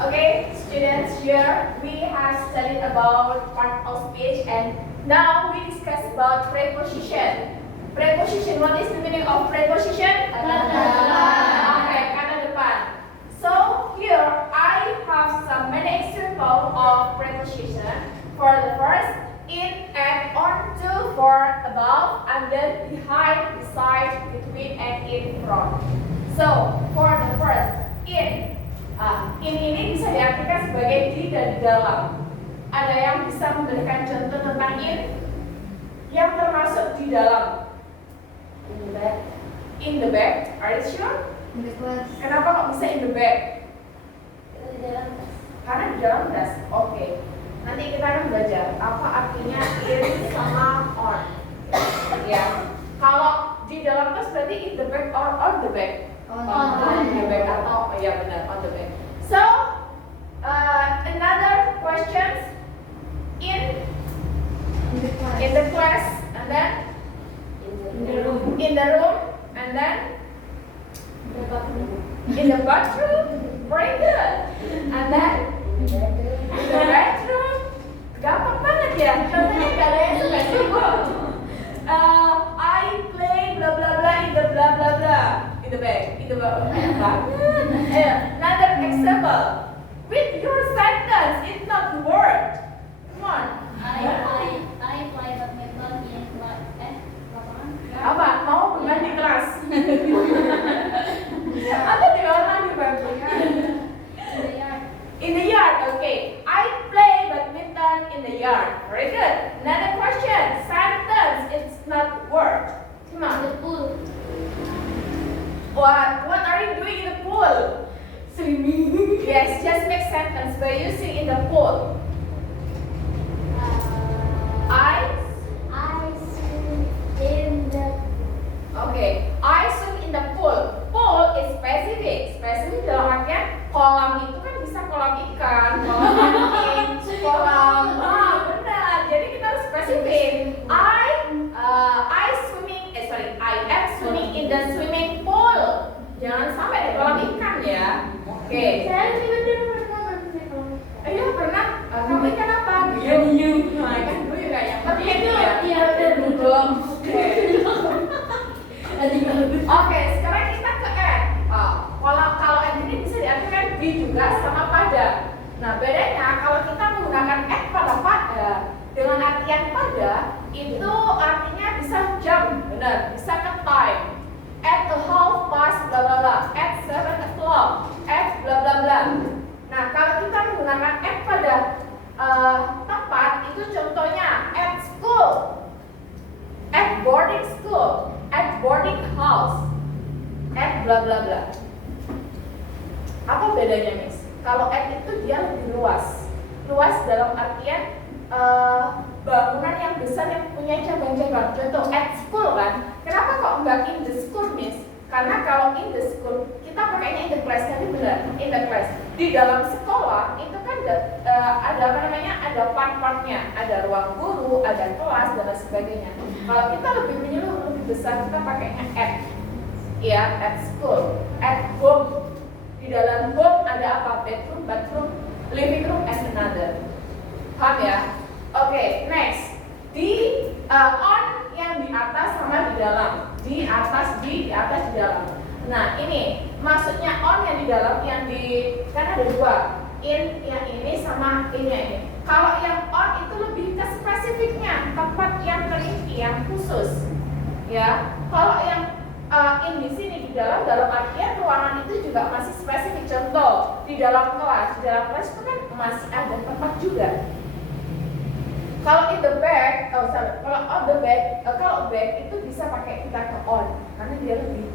Okay, students, here we have studied about part of speech and now we discuss about preposition. Preposition, what is the meaning of preposition? Okay, kata depan. So here I have some many examples of preposition. For the first, in, at, on, to, for, above, under, behind, beside, between, and in front. So for the first, in ini bisa diartikan sebagai di dan di dalam. Ada yang bisa memberikan contoh tentang in yang termasuk di dalam? In the back. In the back, are you sure? In the class. Kenapa kok bisa in the back? Di dalam tas. Karena di dalam tas. Oke. Nanti kita akan belajar apa artinya in sama on. Ya. Kalau di dalam tas berarti in the back or on the back? On the back atau ya benar on the back. So another questions in the class and then in the room and then in the bathroom. Very good. And then in the bedroom. Gampang banget ya. Contohnya nggak ada yang spesifik. I play blah blah blah in the blah blah blah. In the bag, in the bag. Another example. With your sentence, it's not the word. Come on. I play badminton in lapangan. Apa? Mau bermain di kelas? Atau di mana di bagus? In the yard. In the yard, okay. I play badminton in the yard. Very good. Another question. Sentence, it's not word. Come In on. the pool. What are you doing in the pool? Swimming. Yes, just make sentence by using in the pool. I swim in the. Okay, I swim in the pool. Pool is specific. Specific dalam artian kolam itu kan bisa kolam ikan, kolam anjing, kolam. Benar. Jadi kita harus spesifik. I am swimming in the swimming pool. Jangan sampai di kolam ikan ya. Oke. Saya juga pernah bermain kolam. Iya pernah. Kamu ikan apa? Hiu. Nah, ikan duyung kayaknya. Tapi itu ya. Iya benar. Belum. Oke, sekarang kita ke at. Kalau at ini bisa diartikan di juga sama pada. Nah, bedanya kalau kita menggunakan at pada dengan artian pada itu artinya bisa jam, benar, bisa ke time. At a half past bla bla bla, at 7 o'clock, at bla bla bla. Nah, kalau kita menggunakan at pada tempat itu contohnya at school, at boarding school, at boarding house, at bla bla bla. Apa bedanya, Miss? Kalau at itu dia lebih luas. Luas dalam artian bangunan yang besar yang punya cabang-cabang. Contoh at school kan. Kenapa kok enggak in the school, Miss? Karena kalau in the school kita pakainya in the class, tadi benar, in the class. Di dalam sekolah itu kan ada apa namanya? Ada part-partnya, ada ruang guru, ada kelas dan lain sebagainya. Kalau kita lebih menyeluruh, lebih besar, kita pakainya at. Ya, at school, at home. Di dalam home ada apa? Bedroom, bathroom, living room, and another. Paham ya? Oke, next. Di on yang di atas sama di dalam. Di atas, di atas, di dalam. Nah, ini maksudnya on yang di dalam, yang di kan ada dua. In yang ini sama in yang ini. Kalau yang on itu lebih ke spesifiknya, tempat yang terinci, yang khusus. Ya. Kalau yang in di sini di dalam artian ruangan itu juga masih spesifik. Contoh, di dalam kelas. Di dalam kelas itu kan masih ada tempat juga. Kalau in the back, kalau on the back, kalau back itu bisa pakai kita ke on karena dia lebih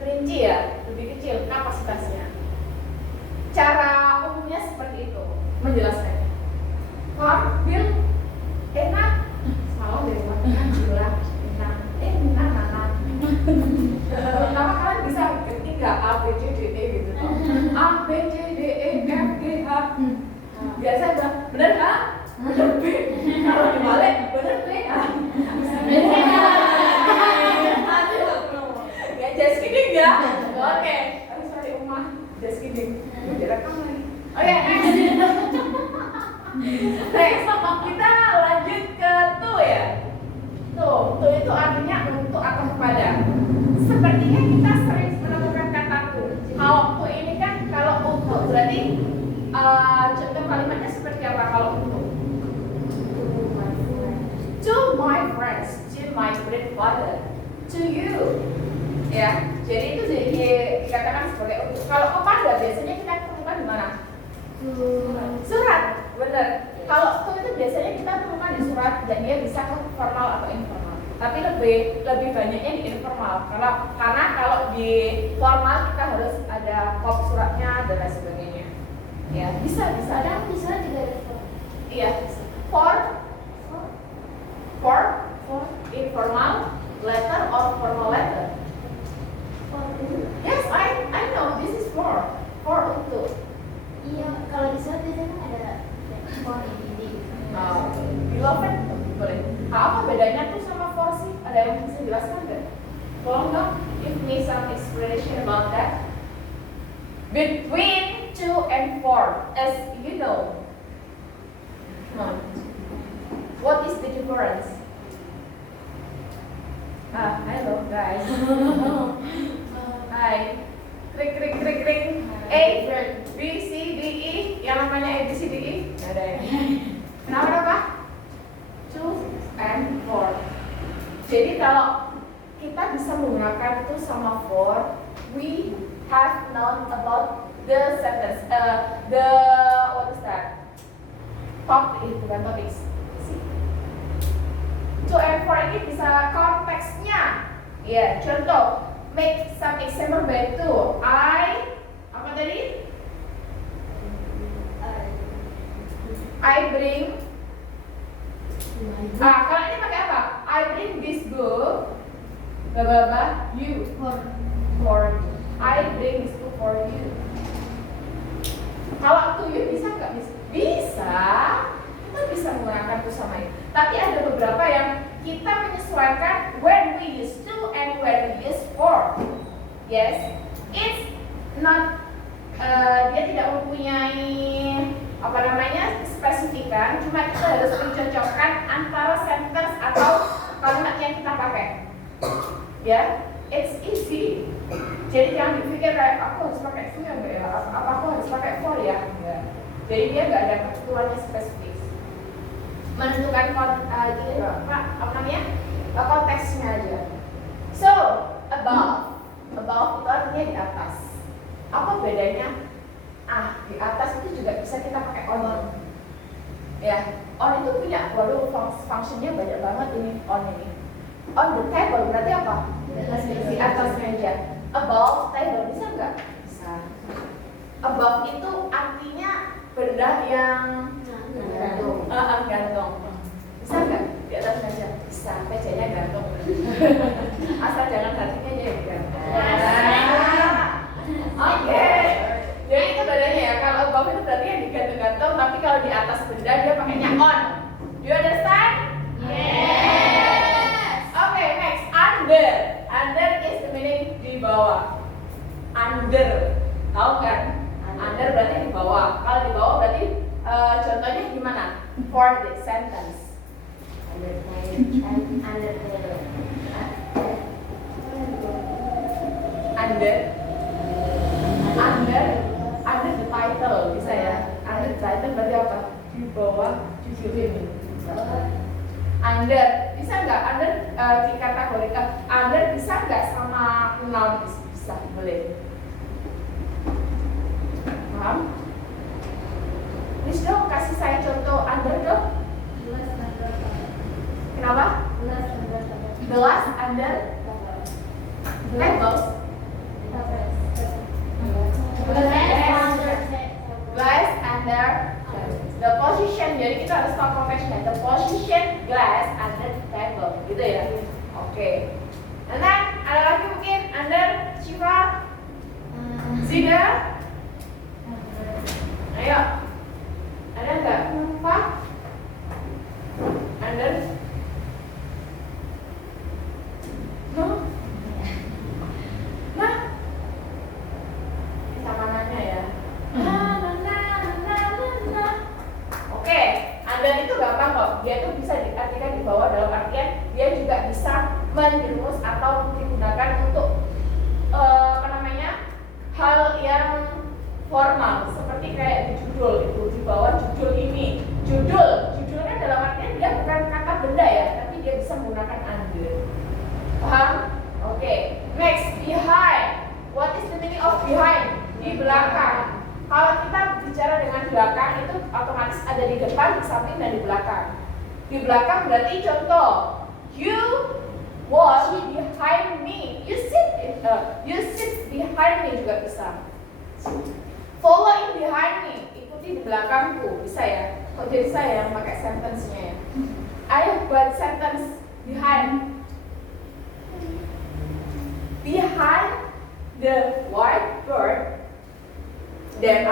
terinci ya, lebih kecil kapasitasnya. Cara umumnya seperti itu menjelaskannya. Bill, enak, salah dari mana? Gila, enak, enak. Pertama kalian bisa ketika A, B, C, D, E gitu toh. A, B, C, D, E, F, G, H. Biasa aja, bener A, bener B. Kalau dibalik, bener B, A. Gak just kidding ya. Oke, sorry Uma. just kidding. Udah direkam lagi. Oke, next. Next, kita lanjut ke tuh ya. Tuh itu artinya untuk atau kepada. Sepertinya kita sering menemukan kata tuh. Kalau tuh ini kan kalau untuk berarti contoh kalimatnya seperti apa kalau untuk? To my friends, to my grandfather, to you. Ya, jadi itu dikatakan sebagai untuk. Kalau kepada biasanya kita temukan di mana? Surat, benar. Kalau tuh itu biasanya kita temukan di surat dan dia bisa ke formal atau informal. Tapi lebih banyaknya di informal. Karena kalau di formal kita harus ada kop suratnya dan lain sebagainya. Ya, bisa ada. Bisa juga ada for. Iya, for informal letter or formal letter. Yes, I know this is for untuk. Iya, kalau di surat biasanya kan ada for ini. Below kan boleh. Apa bedanya tuh sama for sih? Ada yang bisa jelaskan nggak? Tolong dong, give me some explanation about that. Between 2 and 4, as you know. What is the difference? Hello guys. Hai. Krik. A, B, C, D, E. Yang namanya A, B, C, D, E. Nggak ada ya. Kenapa berapa? 2 and 4. Jadi kalau kita bisa menggunakan itu sama for, we have known about the sentence. What is that? Topic, bukan topik. 2 and 4 ini bisa konteksnya. Ya, contoh. Make some example by 2. Apa tadi? I bring. Kalau ini pakai apa? I bring this book. You. For you. I bring this book for you. Kalau to you bisa nggak? Bisa. Kita bisa menggunakan to sama ini. Tapi ada beberapa yang kita menyesuaikan when we use to and when we use for. Yes, it's not. Dia tidak mempunyai spesifikan. Cuma kita harus mencocokkan antara sentence atau kalimat yang kita pakai. Ya, it's easy. Jadi jangan dipikir kayak aku harus pakai to ya, apa aku harus pakai for ya? Enggak. Jadi dia nggak ada ketentuannya spesifik. Menentukan konteksnya aja. So, above itu artinya di atas. Apa bedanya? Di atas itu juga bisa kita pakai on. Ya, on itu punya fungsinya banyak banget ini on ini. On the table berarti apa? Di atas meja. Above table bisa nggak? Bisa. Above itu artinya benda yang gantung. Bisa nggak di atas meja? Bisa, mejanya gantung. Asal jangan hatinya aja yang gantung. Oke. Jadi itu bedanya ya. Kalau above itu berarti yang digantung-gantung, tapi kalau di atas benda dia pakainya on. Do you understand? Yes. Okay, next under. Under is the meaning di bawah. Under, tahu kan? Under berarti di bawah. Kalau di bawah berarti contohnya gimana? For the sentence. Under the title bisa ya. Under the title berarti apa? Di bawah judul ini. Under bisa nggak? Under dikategorikan. Under bisa nggak sama noun? Bisa, boleh. Paham? Please dong kasih saya contoh under dong. Kenapa? Gelas under tables. Glass under the position. Jadi kita harus tahu konteksnya. The position glass under table, gitu ya. Oke. Nah, ada lagi mungkin under Shiva, Zida. Ayo. Ada nggak? Pak? Under? No? Nah? Sama nanya yang formal, seperti kayak di judul itu, di bawah judul ini. Judulnya dalam artian dia bukan kata benda ya, tapi dia bisa menggunakan under. Paham? Oke. Next, behind. What is the meaning of behind? Di belakang. Kalau kita bicara dengan belakang itu otomatis ada di depan, di samping, dan di belakang. Di belakang berarti contoh, you walk behind me. You sit behind me juga bisa. Following behind me, ikuti di belakangku, bisa ya. Kok jadi saya yang pakai sentence-nya ya? Ayo buat sentence behind. Behind the white bird, there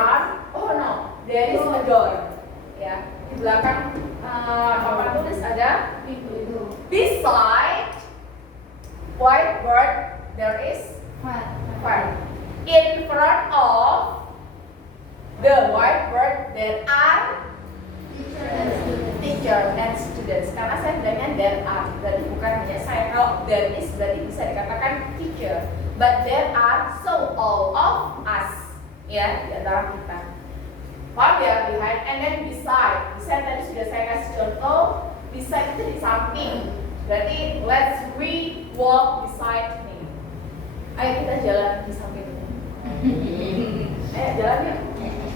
is a door. Ya, di belakang papan tulis ada pintu. Beside white bird, there is fire. In front of the white bird, there are teacher and students. Karena saya bilangnya there are, berarti bukan hanya saya. Kalau there is berarti bisa dikatakan teacher. But there are so all of us, ya, di antara kita. Paham ya? Behind and then beside. Beside tadi sudah saya kasih contoh. Beside itu di samping. Berarti let's we walk beside me. Ayo kita jalan di samping. Ayo jalan yuk.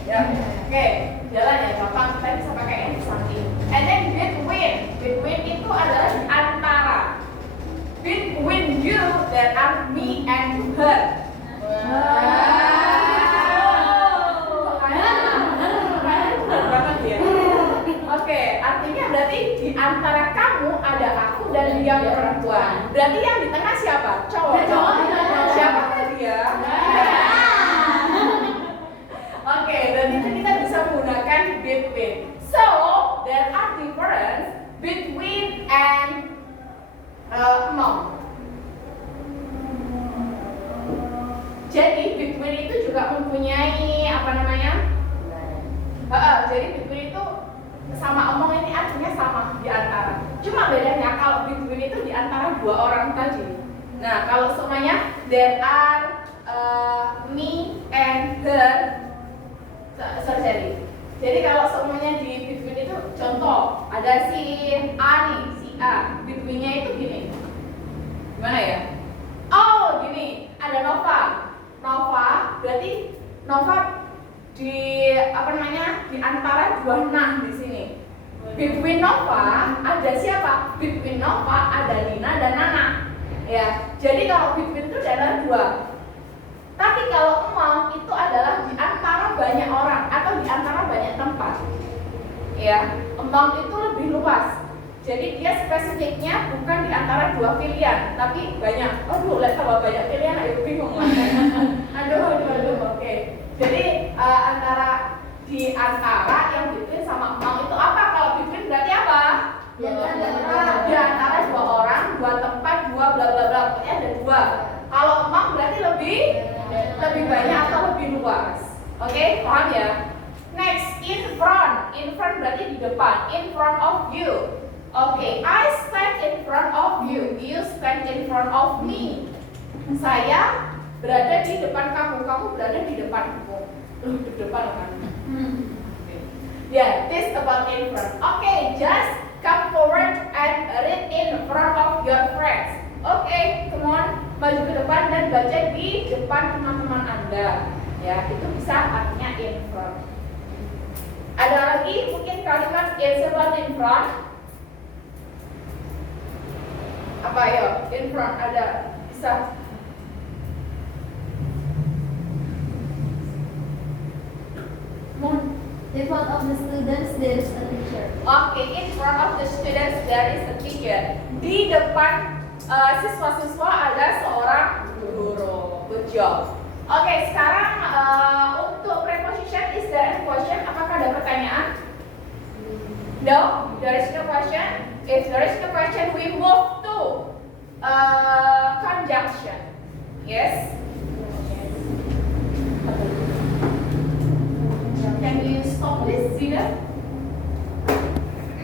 Ya. Oke, jalan ya. Gampang, kita bisa pakai yang di samping. And then between. Between itu adalah di antara. Between you, there are me and her. Oke, artinya berarti di antara kamu ada aku dan dia perempuan. Berarti yang di tengah siapa? Cowok. Siapakah dia? Oke, berarti itu kita bisa menggunakan between. So, there are difference between and among. Jadi between itu juga mempunyai apa namanya? Jadi between itu sama among ini artinya sama di antara. Cuma bedanya kalau between itu di antara dua orang tadi. Nah, kalau semuanya there are me and her. Sorry. Jadi kalau semuanya di between itu contoh ada si A nih, si A. Between-nya itu gini. Gimana ya? Oh, gini. Ada Nova. Nova berarti Nova di apa namanya? Di antara dua nah di sini. Between Nova ada siapa? Between Nova ada Lina dan Nana. Ya. Jadi kalau between itu adalah dua. Tapi kalau among itu adalah di antara banyak orang atau di antara banyak tempat. Ya, among itu lebih luas. Jadi dia spesifiknya bukan di antara dua pilihan, tapi banyak. Aduh, lihat tambah banyak pilihan, ayo bingung lah. Aduh, oke. Jadi antara di antara yang between sama among itu apa? Kalau between berarti apa? Di antara dua orang, dua tempat, dua bla bla bla. Pokoknya ada dua. Kalau among berarti lebih banyak atau lebih luas. Oke, paham ya? Next, in front. In front berarti di depan. In front of you. Oke, I stand in front of you. You stand in front of me. Saya berada di depan kamu. Kamu berada di depanku. Di depan kan? Yeah, this about in front. Okay, just come forward and read in front of your friends. Okay, come on. Maju ke depan dan baca di depan teman-teman Anda. Ya, itu bisa artinya in front. Ada lagi mungkin kalimat is about in front. Apa ya? In front ada bisa. In front of the students there is a teacher. Okay, in front of the students there is a teacher. Di depan siswa-siswa ada seorang guru. Good job. Oke, sekarang untuk preposition, is there any question? Apakah ada pertanyaan? No, there is no question. If there is no question, we move to conjunction. Yes. Can you stop please, Zina?